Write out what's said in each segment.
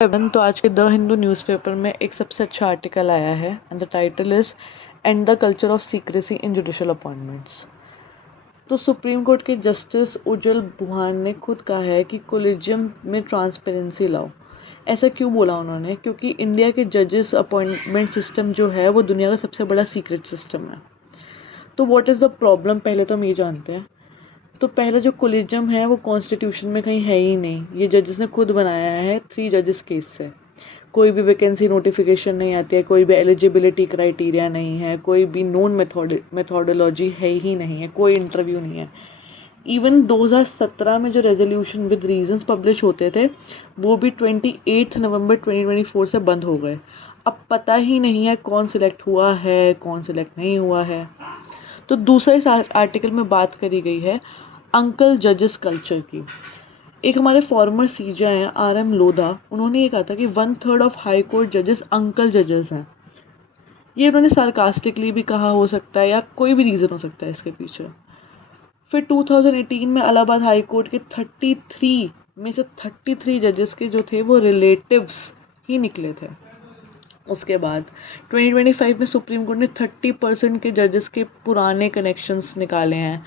Everyone, तो आज के द हिंदू न्यूज़पेपर में एक सबसे अच्छा आर्टिकल आया है and the title is and the culture of secrecy in judicial appointments. तो सुप्रीम कोर्ट के जस्टिस उज्जवल बुहान ने खुद कहा है कि कोलिजियम में ट्रांसपेरेंसी लाओ। ऐसा क्यों बोला उन्होंने? क्योंकि इंडिया के जजेस अपॉइंटमेंट सिस्टम जो है वो दुनिया का सबसे बड़ा सीक्रेट सिस्टम है। तो व्हाट इज़ द प्रॉब्लम, पहले तो हम ये जानते हैं। तो पहला जो कोलिजियम है वो कॉन्स्टिट्यूशन में कहीं है ही नहीं, ये जजेस ने खुद बनाया है 3 जजेस केस से। कोई भी वैकेंसी नोटिफिकेशन नहीं आती है, कोई भी एलिजिबिलिटी क्राइटेरिया नहीं है, कोई भी नोन मेथोडोलॉजी है ही नहीं है, कोई इंटरव्यू नहीं है। इवन 2017 में जो रेजोल्यूशन विद रीजंस पब्लिश होते थे वो भी 28 नवंबर 2024 से बंद हो गए। अब पता ही नहीं है कौन सिलेक्ट हुआ है, कौन सिलेक्ट नहीं हुआ है। तो दूसरा इस आर्टिकल में बात करी गई है अंकल जजेस कल्चर की। एक हमारे फॉर्मर सीजे हैं RM लोधा, उन्होंने ये कहा था कि 1/3 ऑफ हाई कोर्ट जजेस अंकल जजेस हैं। ये उन्होंने सार्कास्टिकली भी कहा, हो सकता है, या कोई भी रीज़न हो सकता है इसके पीछे। फिर 2018 में इलाहाबाद हाई कोर्ट के 33 में से 33 जजेस के जो थे वो रिलेटिव्स ही निकले थे। उसके बाद 2025 में सुप्रीम कोर्ट ने 30% के जजेस के पुराने कनेक्शंस निकाले हैं।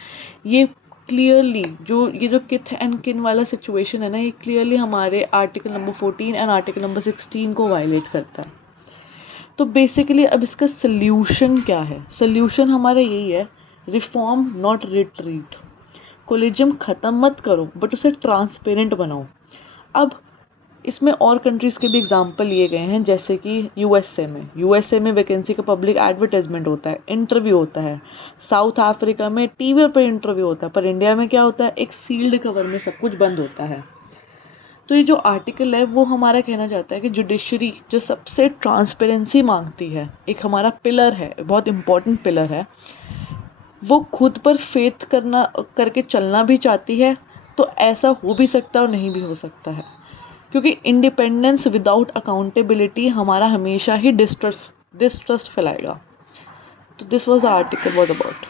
ये क्लियरली जो किथ एंड किन वाला सिचुएशन है ना, ये क्लियरली हमारे article number 14 and article number 16 को वायलेट करता है। तो बेसिकली अब इसका सल्यूशन क्या है? सल्यूशन हमारा यही है, रिफॉर्म नॉट रिट्रीट। कोलिजियम ख़त्म मत करो बट उसे ट्रांसपेरेंट बनाओ। अब इसमें और कंट्रीज़ के भी एग्जाम्पल लिए गए हैं, जैसे कि यूएसए में वैकेंसी का पब्लिक एडवर्टाइजमेंट होता है, इंटरव्यू होता है। साउथ अफ्रीका में टीवी पर इंटरव्यू होता है, पर इंडिया में क्या होता है, एक सील्ड कवर में सब कुछ बंद होता है। तो ये जो आर्टिकल है वो हमारा कहना चाहता है कि जुडिशरी जो सबसे ट्रांसपेरेंसी मांगती है, एक हमारा पिलर है, बहुत इंपॉर्टेंट पिलर है, वो खुद पर फेथ करके चलना भी चाहती है। तो ऐसा हो भी सकता है और नहीं भी हो सकता है, क्योंकि इंडिपेंडेंस विदाउट अकाउंटेबिलिटी हमारा हमेशा ही डिस्ट्रस्ट फैलाएगा। तो this was the article was about.